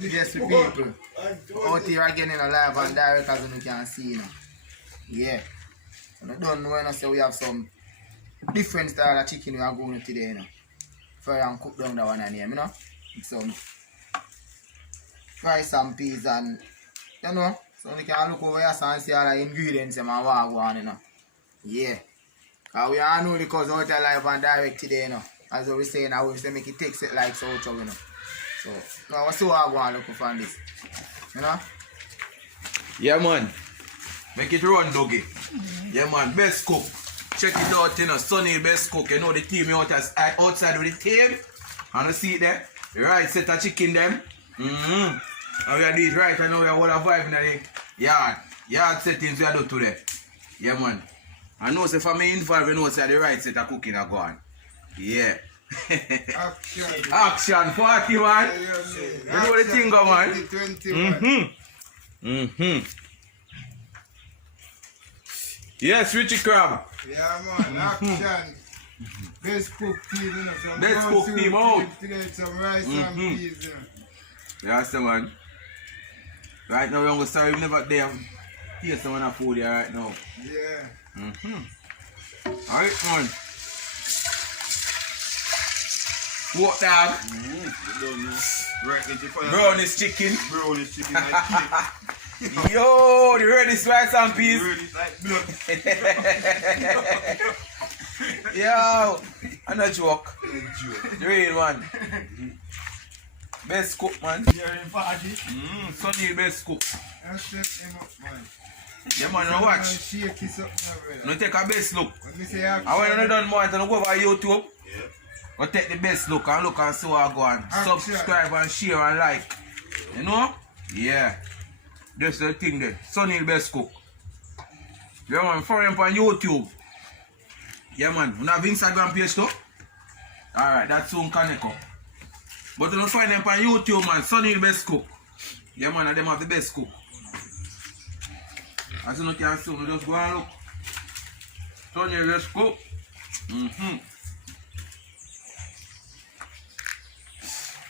Yes, people. Out here again in a live and direct as you can see now. Yeah. And I don't know when I say we have some different style of chicken we are going to today, you know. Fry and cook down that one in here, you know. Some rice and peas and, you know, so we can look over here and see all the ingredients and what go, you know. Yeah. We are unruly because out here live and direct today, you know. As we saying, I will say make it takes it like so, you know. So, now what's what I want to look for this, you know? Yeah, man. Make it run, doggy. Yeah, man. Best cook. Check it out, you know. Sunny best cook. You know the team outside with the team. And you see it there? The right set of chicken them. And we are doing it right. I know we are all a vibe in the yard. Yard settings we are doing today. Yeah, man. I know if I'm involved, you know say the right set of cooking are gone. Yeah. Action 40, man. You know the thing, man. 20, Yes, Richie Crab. Yeah, man. Action. Best cook team, you know. Some best cook team out. Some rice and peas, you know. Yes, man. Right now, we're going to start. We never there. Here's some of the food here right now. Yeah. Alright, man. What dog? Brownish chicken. Brownish chicken. Yo, the reddish rice and peas. Like blood. Yo, I'm not joke. The real one. Best cook, man. Sunny best cook. Yeah, man, now watch. Now take a best look. And when you done more, you go over YouTube. Yeah. Go take the best look and see what I go on. Subscribe and share and like. You know? Yeah. That's the thing there. Sunny best cook. Yeah, man, follow him on YouTube. Yeah, man. We have Instagram page too. Alright, that's soon connect up. But you don't find them on YouTube, man. Sunny best cook. Yeah, man, and them have the best cook. As you can see, we just go and look. Sunny best cook.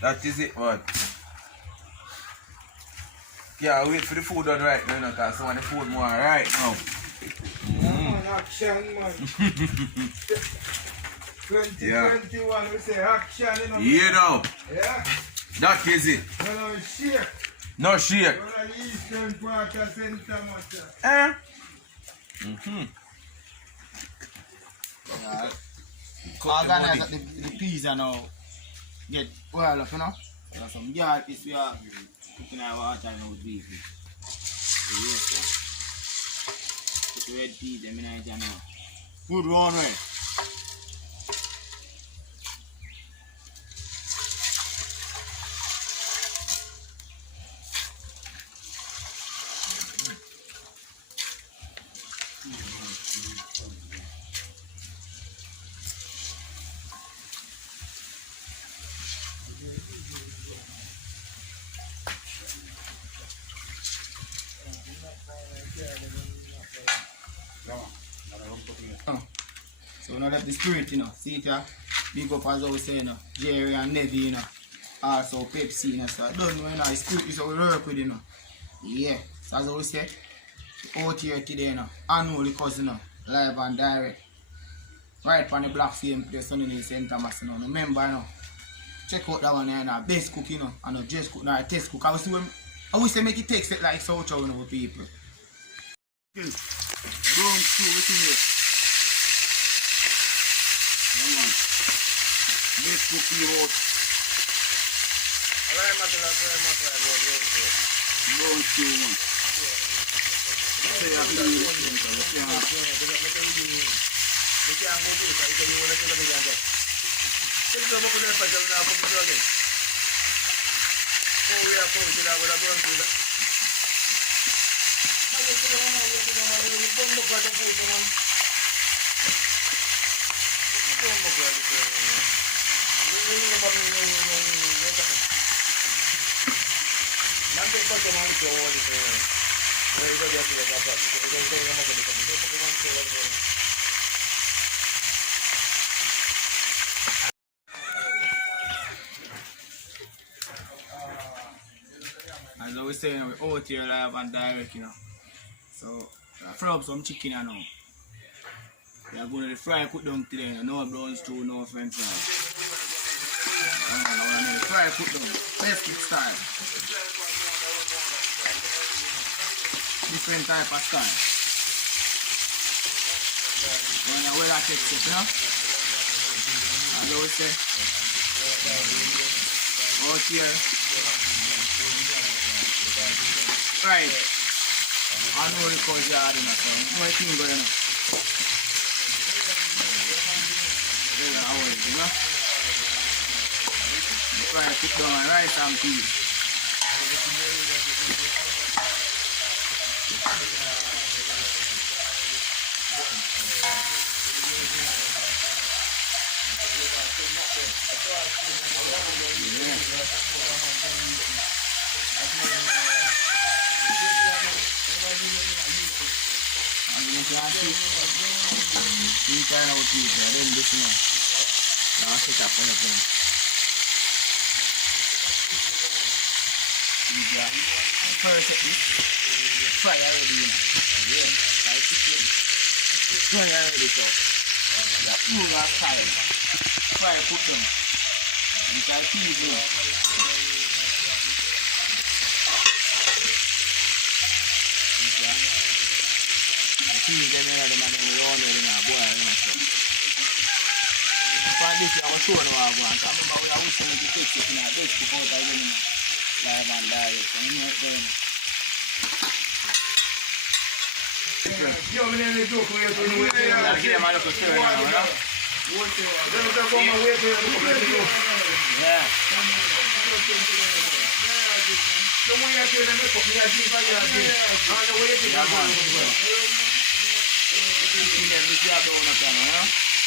That is it, man. Yeah, wait for the food done right now, because some of the food more right now. Action, man. 2021, we say action, you know. Yeah, now. Yeah. That is it. No shake. No shake. No eastern part of center, Organize the peas and now get well up, you know. There are some yard is we are cooking our water now with beef. Yes, put red peas them in it now. Good one way. So now let the spirit, you know, see it here, big up as I was saying, you know, Jerry and Nevy, you know, also Pepsi, you know, so I don't know, you know, the spirit is how we work with, you know. Yeah, so as I was saying, out here today, you know, unruly cousin, you know, live and direct, right on the Black Film place, on the St. Thomas, you know, remember, you know, check out that one here, you know, best cook, you know, and not just cook, no, test cook. I will say make it taste it like South, you know, people. Brown stew, everything here. Best cookie out. Brown stew, man. Say I feel say, you know, we're out here live and direct, you know. So, I fry up some chicken, you know. We are going to fry cook down today, you know. No brown stew, no french fries. I want to fry cook down. Basic style. Different type of style. When you wear that text, you know. As I would say, out here, right. I know the cause you are doing that, so no thing going on. There how it is, you know. Try to put down my rice and peas. Kind of tea, then this one. Now set up on the pan. First set this. Fry already, you know. Yeah, fry chicken. Fry already, so. That cool as time. Fry put them. You can peas, you know. Peas, them in the man in the laundry, you know, boy, you know, so. For this, I was showing how I want. I remember we are wishing to fix it in our best before I went in live and direct. So, you know, then. Yo, I'm going to do it. I'll give them a look at turn now, you know? Yeah.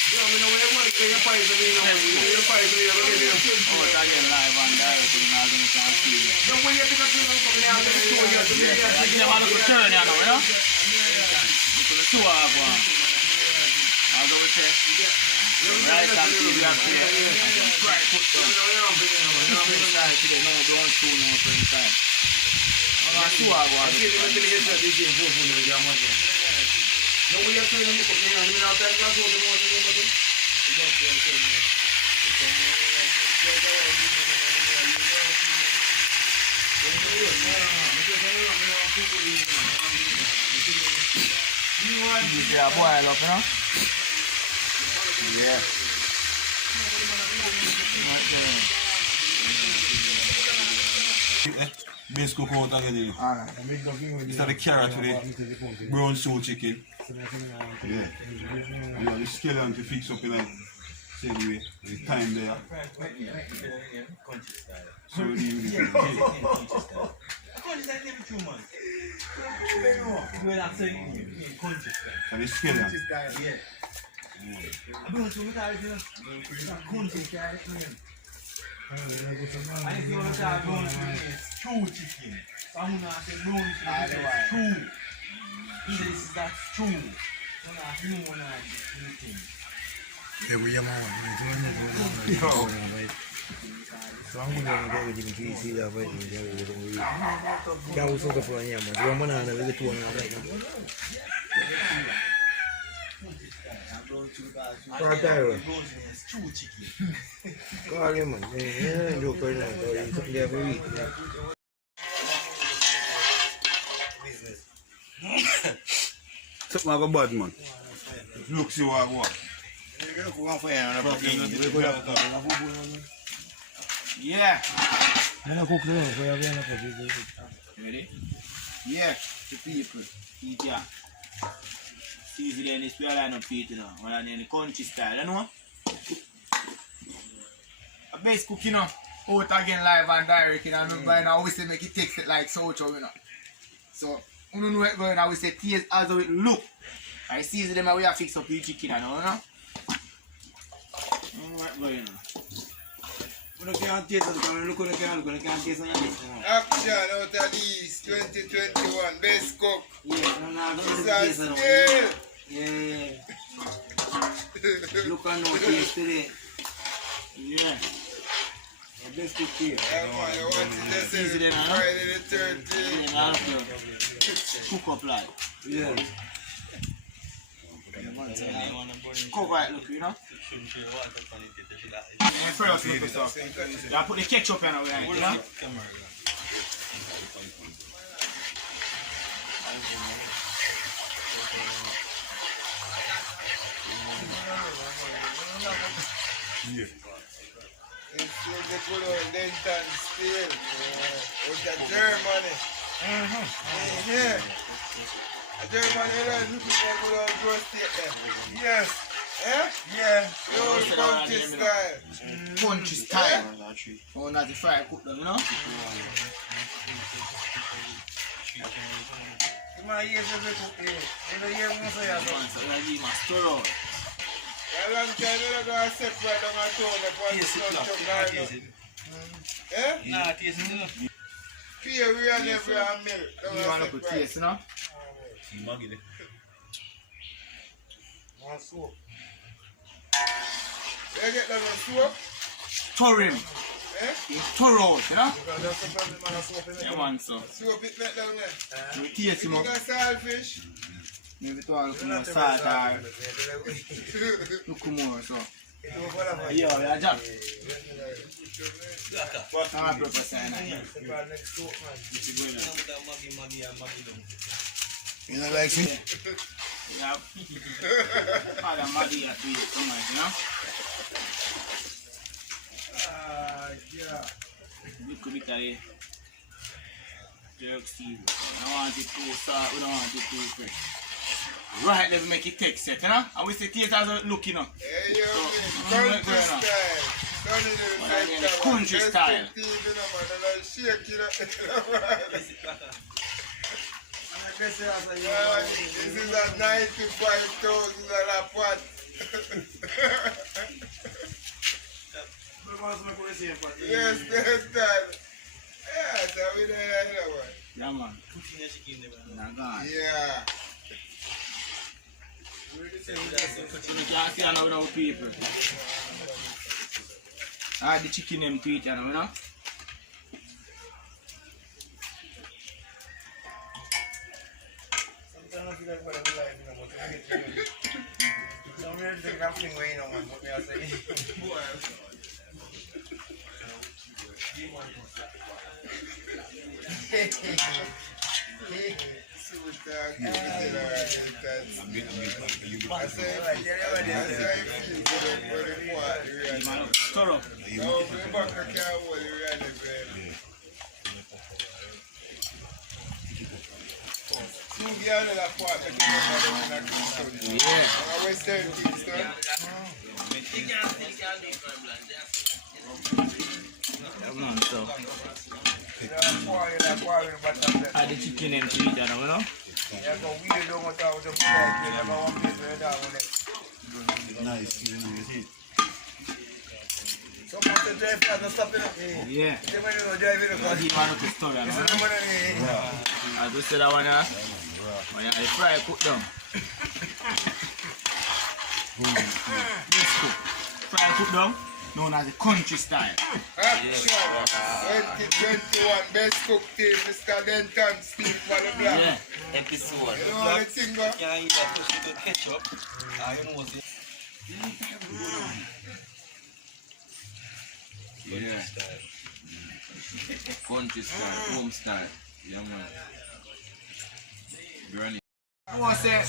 Yeah, I know where you want to pay your price, you know. Your price, you know. Oh, it's again live and direct, you know, you can see. No, when you pick up your company, I'll just show you. I give them a look at turn, you know, you know? Look at the two of them. As I would say, rice and peas we have here, and some fried cook down. French fries today, no brown stew, no french fries. I'm two of them. No, we have to look at me, I'm not going to go to the water. This is a boil up, you know? Yeah. Base cook out again. Alright. This is the carrot with the brown stew chicken. Yeah. You know, the skeleton to fix up in like same way. The time there. So we leave it. So the skeleton. So I'm going to go with him to see that fight. Can't also go for a yam. So I'm going to have a little one right now. Call him, man. Yeah, joke right now. He's something there every week. Something like a bad man. Look, see what I want. Yeah. I'm cook now. Ready? Yeah, the people. Eat ya. Season in this way line of people now. Well, in the country style, you know? A base cook, you know. Out again live and direct, you know. Remember, you know, I always say make it taste it like soul, you know. So, you know what going on, we say taste as how it look. I season them and we have fix up the chicken, you know? What going on? We can't taste it. Look at the can. We can't taste it. Action out of these 2021 best cook. Yeah, no, It's a still. Yeah. Look at no taste today. Yeah. best cook here. Yeah, man, you want to just say Easy then, huh? Friday the 13th. Yeah, man, cook up like. Yeah. Cover it, look, you know? And fry us look so. You put the ketchup in over there, you know? It's like the good old Denton steel. With the Germany. Yeah. A Germany is looking for good old gross steak there. Yes. Eh? Yeah. The old country style. Country style. Oh, not the fry cook them, you know? My ears are cook here. You know, you must say So you give him a stir out. A long time you don't go and separate them at all. The one is not so good. Eh? Nah, taste it. Fear we are never a milk. You want to put taste, you know? One soap. You get them a soap? Stir him. Eh? You stir out, you know? Because that's the problem, man, soap in it. You want so. Soap it make down there. You taste him You up. got saltfish? Maybe to look more salt or look more so. Yeah, yeah, Jack. I'm a purpose sign. You know, like, Yeah. Father Maggie at 3 so much, you know? Little bit of jerk seed. I want it too salt, we don't want it too fresh. Right, let's make it take set, you know? And we say taste as a look, you know? Hey, you So, country style. Country style. This is a 95,000 pot. Yes, that's that. Yeah, so we don't know what. Yeah, man. Nah, gone. Yeah. You can't see another people. I the chicken them to eat, you know? sometimes I feel like what I like, you know, but I get you. Some really think I'm thinking way, you know, man, what may I say? Stir up. Come on, so. I the chicken them to eat, you know? Nice, you know, you see. Someone to drive fast and stop it. Yeah. They might not drive it. I give one of the story, you know? I just said that one, when you fry, cook them. Yes, cook. Fry, cook them, known as the country style. Action! 2021 best cook team, Mr. Denton, Steve Malabla. Yeah. Episode. You know what I think, bro? Can you push it to ketchup? I know it. Yeah. Country style, home style. Yeah, man. Granny. I want to say,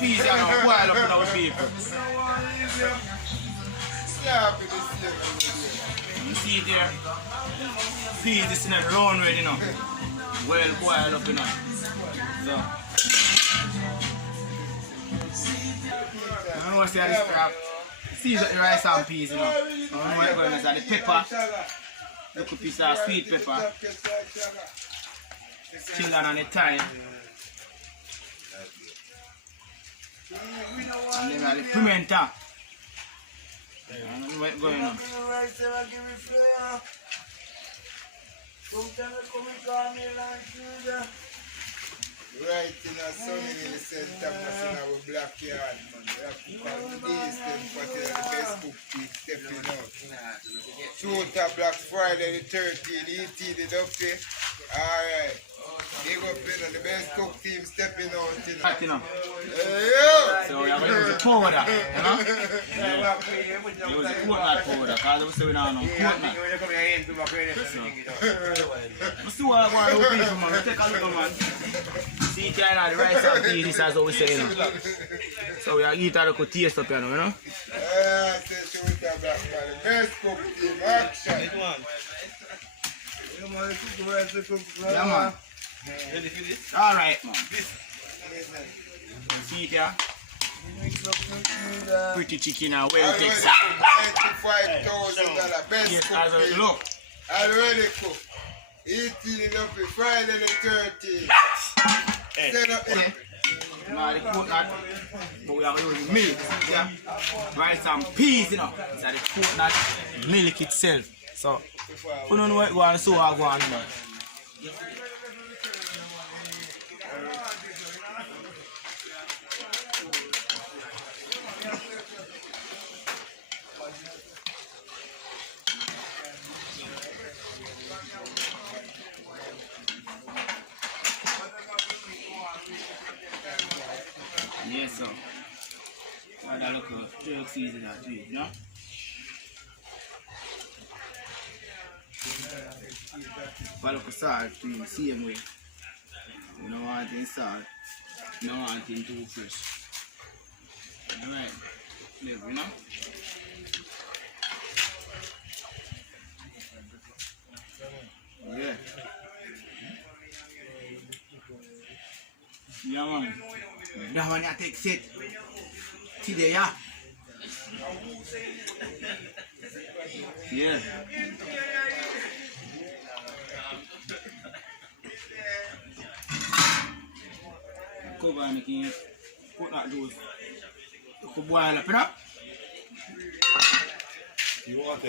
peas are now boil up with our people. You see it there? Peas is in a round ready now. Well boiled up, you know. So. I don't want to say this crap. Season the rice and peas, you know. I don't know what going on. The pepper. Look a piece of sweet pepper. Chill on the thyme. And then the pimenta. I don't know what's going on. Right in a sunny in the center of our black yard, man. We have to cook on the east and put it in the best cook pit. stepping out. Shooter Blocks Friday the 13th, ET the Duffy. Alright. Big up in the best cook team stepping out. Right, you know. Hey, yo! So we're going to use the powder, you know? Yeah. Use the coconut powder, because we say we don't know coconut. We see what I want to do, man. We take a look, man. See, kind of the rice and peas, this is how we say, you know. So we are eating a little taste up, you know? I said Shooter Blocks man. Best cook team, action. Yeah, man. Ready for this? Alright, man. See it here? Pretty chicken and well Texas. $95,000 best Yes, cook as a team. look. Already cooked. 18 up for Friday the 13th. Set up it. Now the coconut, but we are going to use milk. See here? Rice and peas, you know. It's like the coconut milk itself. So, we don't know what go on, so I go on, you know. Yes, sir. Add a little jerk seasoning to it, you know? Put a little salt to it the same way. You don't want it salt. You don't want it too fresh. Alright. Level, you know? Yeah. Yeah, man. That one I take set. Today, yeah. Yeah. Cover and you can put that juice. You can boil up, you know? You want